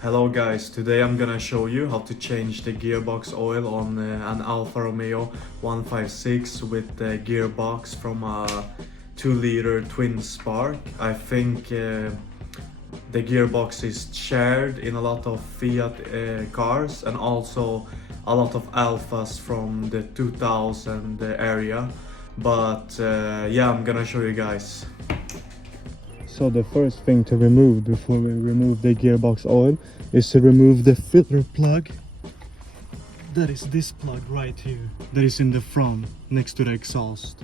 Hello guys, today I'm gonna show you how to change the gearbox oil on an Alfa Romeo 156 with the gearbox from a 2-liter twin spark. I think the gearbox is shared in a lot of Fiat cars and also a lot of Alfas from the 2000 area. But yeah, I'm gonna show you guys. So the first thing to remove before we remove the gearbox oil is to remove the filter plug. That is this plug right here. That is in the front next to the exhaust.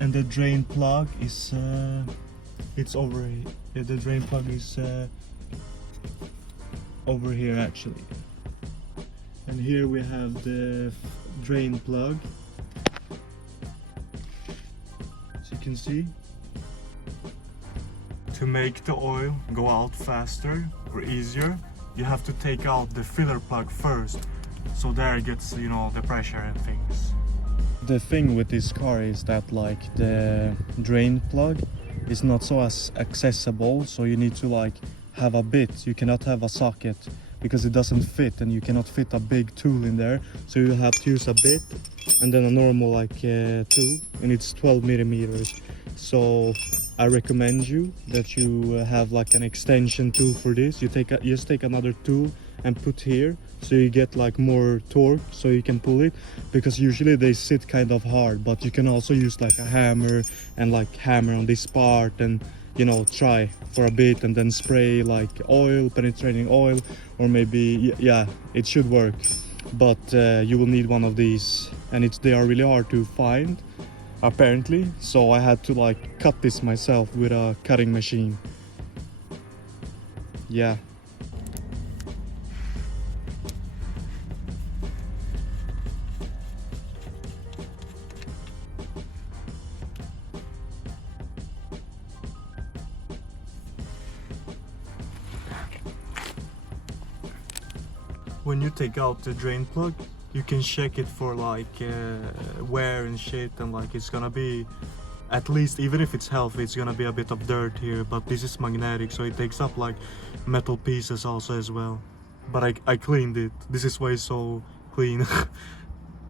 And the drain plug is it's over here. Yeah, the drain plug is over here actually. And here we have the drain plug. As you can see. To make the oil go out faster or easier, you have to take out the filler plug first, so there it gets, you know, the pressure and things. The thing with this car is that like the drain plug is not so as accessible, so you need to like have a bit. You cannot have a socket because it doesn't fit, and you cannot fit a big tool in there, so you have to use a bit and then a normal like tool, and it's 12 millimeters. So I recommend you that you have like an extension tool for this. You just take another tool and put here, so you get like more torque, so you can pull it, because usually they sit kind of hard. But you can also use like a hammer and like hammer on this part, and you know, try for a bit and then spray like oil, penetrating oil, or maybe, yeah, it should work. But you will need one of these, and they are really hard to find apparently, so I had to like cut this myself with a cutting machine. Yeah. When you take out the drain plug, you can check it for like wear and shit, and like it's gonna be, at least even if it's healthy, it's gonna be a bit of dirt here. But this is magnetic, so it takes up like metal pieces also as well. But I cleaned it. This is why it's so clean.